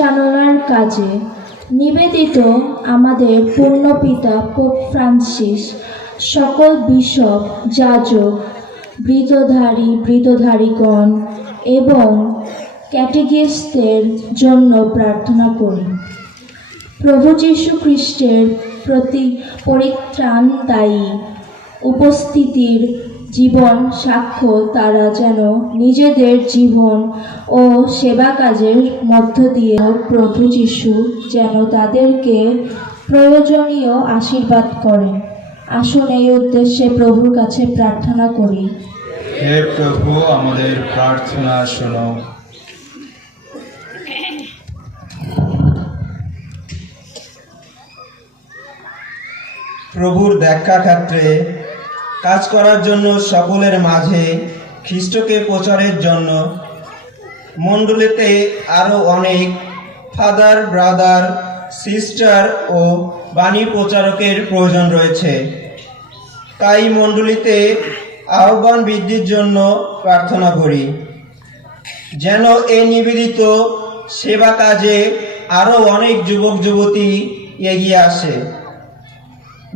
পরিচালনার কাজে নিবেদিত আমাদের পূর্ণপিতা পোপ ফ্রান্সিস সকল বিশপ, যাজক, বৃতধারীগণ এবং ক্যাটেকিস্টদের জন্য প্রার্থনা করি। প্রভু যীশু খ্রিস্টের প্রতি পরিত্রাণদায়ী উপস্থিতির জীবন সাক্ষ্য তারা যেন নিজেদের জীবন ও সেবা কাজের মধ্য দিয়ে প্রভু যীশু যেন তাদেরকে প্রয়োজনীয় আশীর্বাদ করেন। আসুন এই উদ্দেশ্যে প্রভুর কাছে প্রার্থনা করি। হে প্রভু, আমাদের প্রার্থনা শোনো। প্রভুর দেখা ক্ষেত্রে কাজ করার জন্য সকলের মাঝে খ্রিস্টকে প্রচারের জন্য মণ্ডলীতে আরও অনেক ফাদার, ব্রাদার, সিস্টার ও বাণী প্রচারকের প্রয়োজন রয়েছে। তাই মণ্ডলীতে আহ্বান বৃদ্ধির জন্য প্রার্থনা করি, যেন এই নিবেদিত সেবা কাজে আরও অনেক যুবক যুবতী এগিয়ে আসে,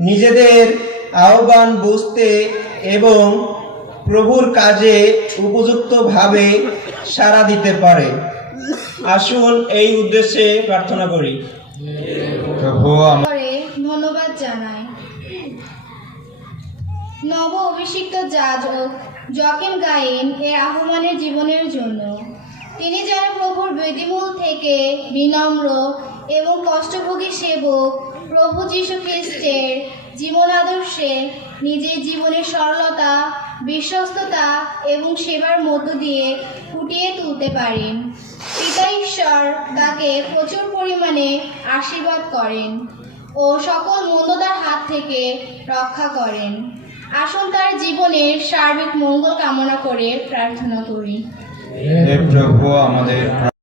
নিজেদের আহ্বান বুঝতে এবং প্রভুর কাজে উপযুক্তভাবে সাড়া দিতে পারে। আসুন এই উদ্দেশ্যে প্রার্থনা করি। প্রভু, ধন্যবাদ জানাই নব অভিষিক্ত যাজক জকেন গায়েন এর আহ্বানের জীবনের জন্য। তিনি যেন প্রভুর বেদিমূল থেকে বিনম্র এবং কষ্টভোগী সেবক প্রভু যীশু খ্রিস্টের জীবন আদর্শে নিজের জীবনের সরলতা, বিশ্বস্ততা এবং সেবার মধ্য দিয়ে ফুটিয়ে তুলতে পারেন। পিতা ঈশ্বর তাকে প্রচুর পরিমাণে আশীর্বাদ করেন ও সকল মন্দতার হাত থেকে রক্ষা করেন। আসুন তার জীবনের সার্বিক মঙ্গল কামনা করে প্রার্থনা করি। হে প্রভু, আমাদের